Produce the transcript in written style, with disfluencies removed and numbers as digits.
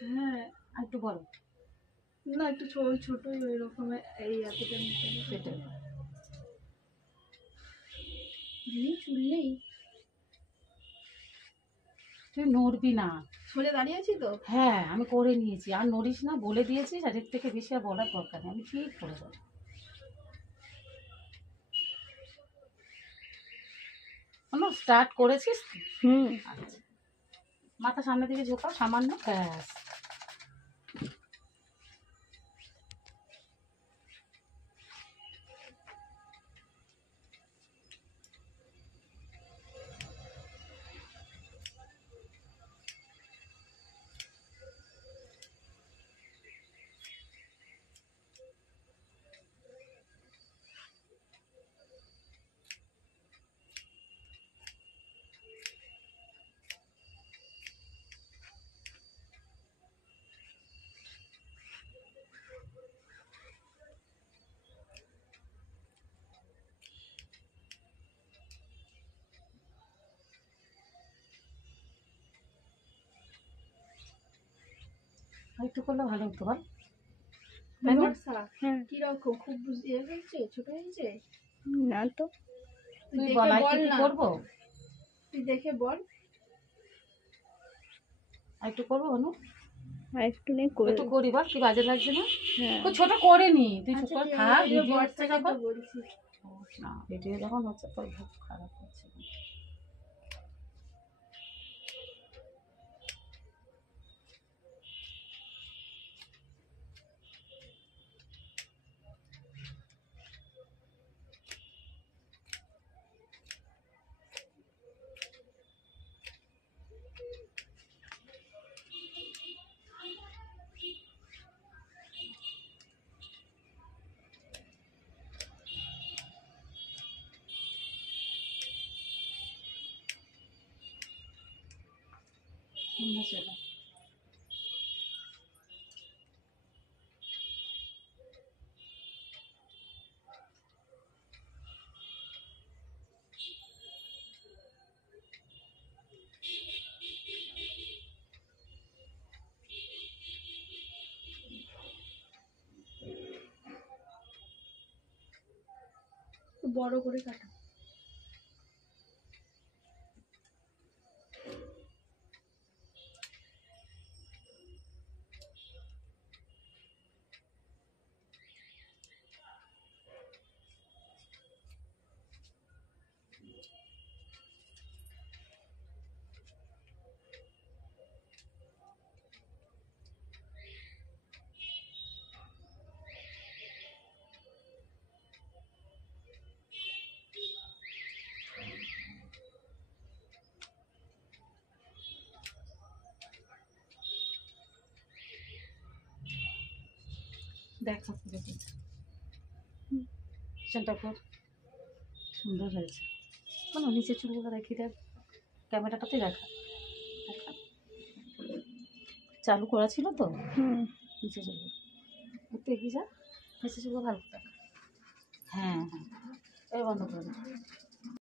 হ্যাঁ আর একটু বড় না, একটু ছোটই ওই রকমের, এই এতটা নিতে সেটা চুল নেই। তুই নড়বি না। সোজা দাঁড়িয়ে আছি তো? হ্যাঁ আমি করে নিয়েছি, আর নড়িস না, বলে দিয়েছিস, আর এর থেকে বেশি আর বলার দরকার নেই, আমি ঠিক করে দেবো। স্টার্ট করেছিস? আচ্ছা, মাথা সামনের দিকে ঝোঁকাও সামান্য, ব্যাস। আর একটু করলে ভালো হতো বল, তাই না? কিরকম খুব ইয়ে হয়েছে, ছোট হয়েছে? না তো, তুই বল আর কি করবো? তুই দেখে বল। আর একটু করবো অনু, আর একটু নেই করে একটু করি বল, কি বাজে লাগছে না? হ্যাঁ খুব ছোট করে নি, তুই চুপ আচ্ছা, করে ঠিক থাক, আছে, ভিডিও বর হচ্ছে থেকে যখন। তো বলছি। না ভিডিও যখন হচ্ছে তোর খুব খারাপ হচ্ছে। চলো একটু বড় করে কাটা। দেখ সেটা কর, সুন্দর হয়েছে। মানে নিচে চুলগুলো রেখে দেখ, ক্যামেরাটাতে দেখা দেখা। চালু করা ছিল তো নিচে চুলগুলো একটু এগিয়ে যা, নিচে চুলগুলো ভালো দেখা। হ্যাঁ হ্যাঁ, এই বন্ধ করে দে।